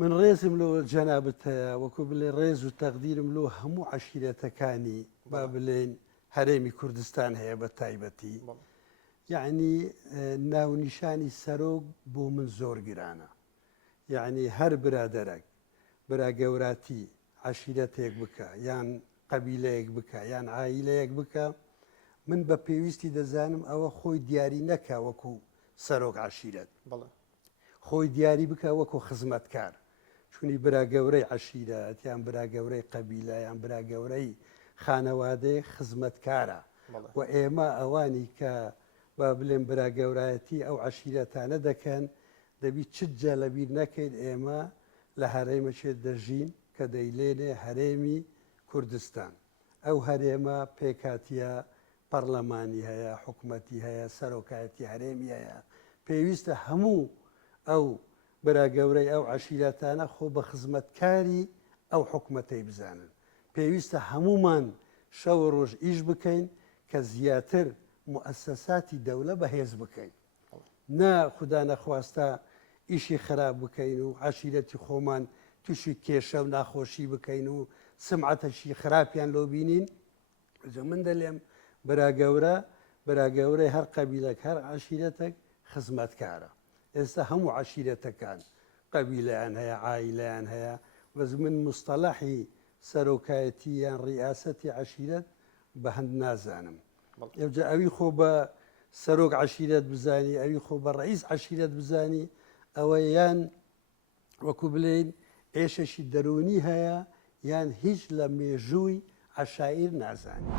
من ڕێزم لۆ جەنابەت هەیە وەکو بڵێ ڕێز و تەقدیرم لۆ هەموو عەشیرەتەکانی با بڵێن هەرێمی کوردستان هەیە بە تایبەتی. یعنی ناونیشانی سەرۆک بۆ من زۆر گرانە. یعنی هەر برادەرێک برا گەوراتی عەشیرەتێک بکە یان قەبیلەیەک بکە یان عایلەیەک بکە، من بە پێویستی دەزانم ئەوە خۆی دیاری نەکا وەکو سەرۆک عەشیرەت، خۆی دیاری بکە وەکو خزمەتکار. چونی برا گەورەی عەشیرەت یان برا گەورەی قەبیلە یان برا گەورەی خانەوادەی خزمەتکارە و ئێمە ئەوانی کە با بڵێن برا گەورایەتی ئەو عەشیرەتانە دەکەن دەبی چت جا لەبیر نەکەین ئێمە لە هەرێمەکێت دەژین کە دەیلێنێ هەرێمی کوردستان. ئەو هەرێمە پێکاتیە پەرلەمانی هەیە، حکومەتی هەیە، سەرۆکایەتی هەرێمی هەیە. پێویستە هەموو ئەو برا گەورەی ئەو عەشیرەتانە خۆ بە خزمەتکاری ئەو حکومەتەی بزانن. پێویستە هەمومان شەو ڕۆژ ئیش بکەین کە زیاتر موسساتی دەولە بەهێز بکەین، نا خوددا نەخواستە ئیشی خراپ بکەین و عەشیرەتی خۆمان تووشی کێشە و ناخۆشی بکەین و سمعەتەشی خراپیان لۆ بینین. من دەڵێم برا گەورەی هەر قەبیلەک هەر عەشیرەتێک خزمەتکارە. ئێستا هەموو عەشیرەتەکان قەبیلەیان هەیە، عایلەیان هەیە، بەس من مستەڵەحی سەرۆکایەتی یان ڕیاسەتی عەشیرەت بە هەند نازانم. ئێوجا ئەوی خۆ بە سەرۆک عەشیرەت بزانی، ئەوی خۆ بە ڕئیس عەشیرەت بزانی، ئەوە یان وەکو بڵێن ئێشەشی دەرونی هەیە یان هیچ لە مێژووی عەشایر نازانی.